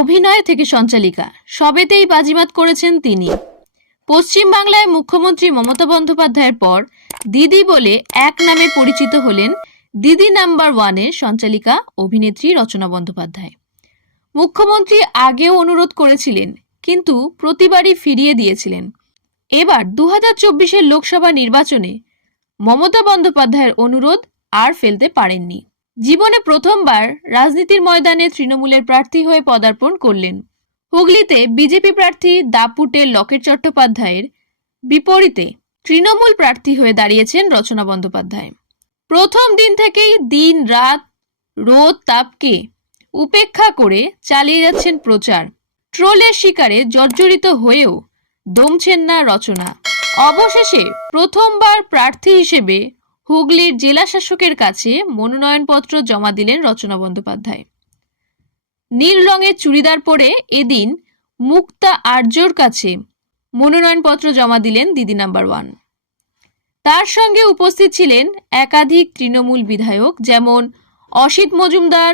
অভিনয় থেকে সঞ্চালিকা। সবেতেই বাজিমাত করেছেন তিনি। পশ্চিমবাংলায় মুখ্যমন্ত্রী মমতা বন্দ্যোপাধ্যায়ের পর দিদি বলে এক নামে পরিচিত হলেন দিদি নাম্বার ওয়ানের সঞ্চালিকা অভিনেত্রী রচনা বন্দ্যোপাধ্যায়। মুখ্যমন্ত্রী আগেও অনুরোধ করেছিলেন, কিন্তু প্রতিবারই ফিরিয়ে দিয়েছিলেন। এবার দু হাজার চব্বিশের লোকসভা নির্বাচনে মমতা বন্দ্যোপাধ্যায়ের অনুরোধ আর ফেলতে পারেননি। জীবনে প্রথমবার রাজনীতির ময়দানে তৃণমূলের প্রার্থী হয়ে পদার্পণ করলেন। হুগলিতে বিজেপি প্রার্থী দাপুটে লকেট চট্টোপাধ্যায়ের বিপরীতে তৃণমূল প্রার্থী হয়ে দাঁড়িয়েছেন রচনা বন্দ্যোপাধ্যায়। প্রথম দিন থেকেই দিন, রাত, রোদ, তাপকে উপেক্ষা করে চালিয়ে যাচ্ছেন প্রচার। ট্রোলের শিকারে জর্জরিত হয়েও দমছেন না রচনা। অবশেষে প্রথমবার প্রার্থী হিসেবে হুগলির জেলা শাসকের কাছে মনোনয়নপত্র জমা দিলেন রচনা বন্দ্যোপাধ্যায়। নীল রঙের চুড়িদার পরে এদিন মুক্তা আর্যর কাছে মনোনয়নপত্র জমা দিলেন দিদি নাম্বার ওয়ান। তার সঙ্গে উপস্থিত ছিলেন একাধিক তৃণমূল বিধায়ক যেমন অসিত মজুমদার,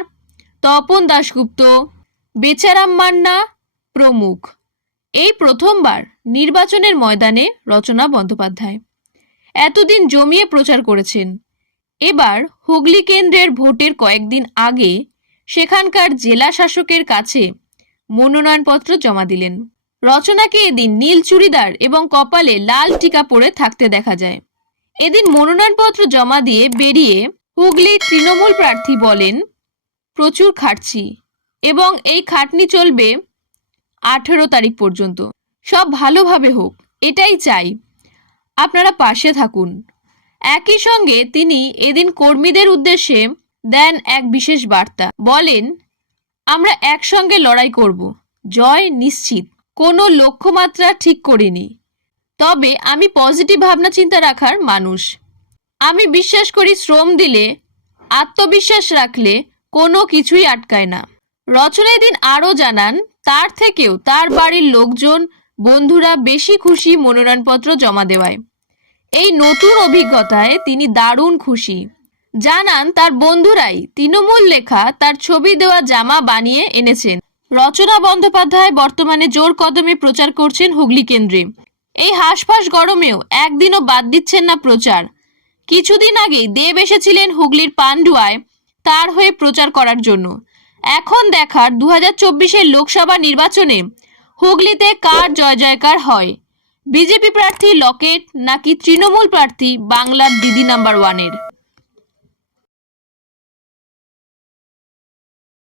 তপন দাশগুপ্ত, বেচারাম মান্না প্রমুখ। এই প্রথমবার নির্বাচনের ময়দানে রচনা বন্দ্যোপাধ্যায়। এতদিন জমিয়ে প্রচার করেছেন। এবার হুগলি কেন্দ্রের ভোটের কয়েকদিন আগে সেখানকার জেলা শাসকের কাছে মনোনয়নপত্র জমা দিলেন। রচনাকে এদিন নীল চুড়িদার এবং কপালে লাল টিকা পরে থাকতে দেখা যায়। এদিন মনোনয়নপত্র জমা দিয়ে বেরিয়ে হুগলির তৃণমূল প্রার্থী বলেন, প্রচুর খাটছি এবং এই খাটনি চলবে আঠেরো তারিখ পর্যন্ত। সব ভালোভাবে হোক, এটাই চাই। আপনারা পাশে থাকুন। একই সঙ্গে তিনি এদিন কর্মীদের উদ্দেশ্যে দেন এক বিশেষ বার্তা। বলেন, আমরা একসঙ্গে লড়াই করব। জয় নিশ্চিত। কোনো লক্ষ্যমাত্রা ঠিক করিনি। তবে আমি পজিটিভ ভাবনা চিন্তা রাখার মানুষ। আমি বিশ্বাস করি শ্রম দিলে, আত্মবিশ্বাস রাখলে কোনো কিছুই আটকায় না। রচনা দিন আরও জানান, তার থেকেও তার বাড়ির লোকজন, বন্ধুরা বেশি খুশি মনোনয়নপত্র জমা দেওয়ায়। এই নতুন অভিজ্ঞতায় তিনি দারুণ খুশি। জানান তার বন্ধুরাই, তৃণমূল লেখা তার ছবি দেওয়া জামা বানিয়ে এনেছেন। রচনা বন্দ্যোপাধ্যায় বর্তমানে জোর কদমে প্রচার করছেন হুগলি কেন্দ্রে। এই হাঁসফাঁস গরমেও একদিনও বাদ দিচ্ছেন না প্রচার। কিছুদিন আগেই দেব এসেছিলেন হুগলির পান্ডুয়ায় তার হয়ে প্রচার করার জন্য। এখন দেখার দু হাজার লোকসভা নির্বাচনে হুগলিতে কার জয় জয়কার হয়? বিজেপি প্রার্থী লকেট নাকি তৃণমূল প্রার্থী বাংলার দিদি নাম্বার ওয়ানের?